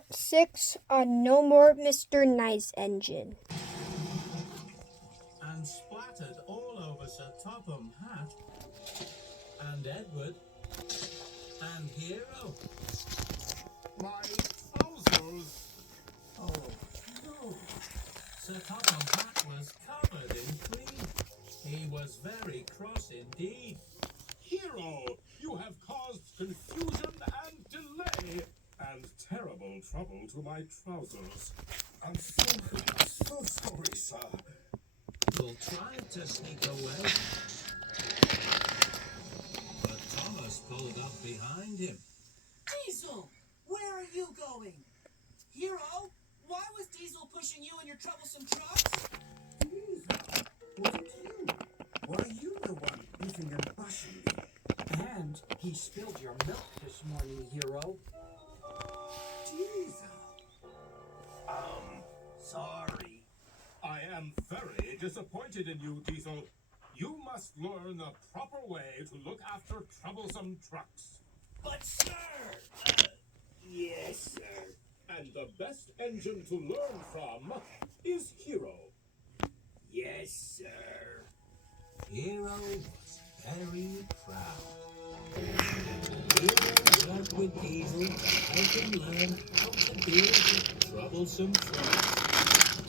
Part 6 on No More Mr. Nice Engine. And splattered all over Sir Topham Hatt, and Edward, and Hero. My trousers! Oh, no. Sir Topham Hatt was covered in cream. He was very cross indeed. Hero, you have caused confusion and delay and terrible trouble to my trousers. I'm so sorry, sir. Bull tried to sneak away, but Thomas pulled up behind him. Diesel, where are you going? Hero, why was Diesel pushing you in your troublesome trucks? Diesel, was it you? Were you the one beefing and bushing me? And he spilled your milk this morning, Hero. Diesel. Sorry. I am very disappointed in you, Diesel. You must learn the proper way to look after troublesome trucks. But sir! Yes, sir. And the best engine to learn from is Hero. Yes, sir. Hero was very proud. Hero worked with Diesel to help him learn how to deal with troublesome trucks.